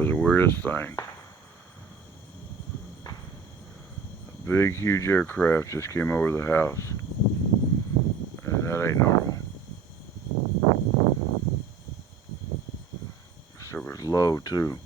was the weirdest thing. A big, huge aircraft just came over the house. And that ain't normal. So it was low, too.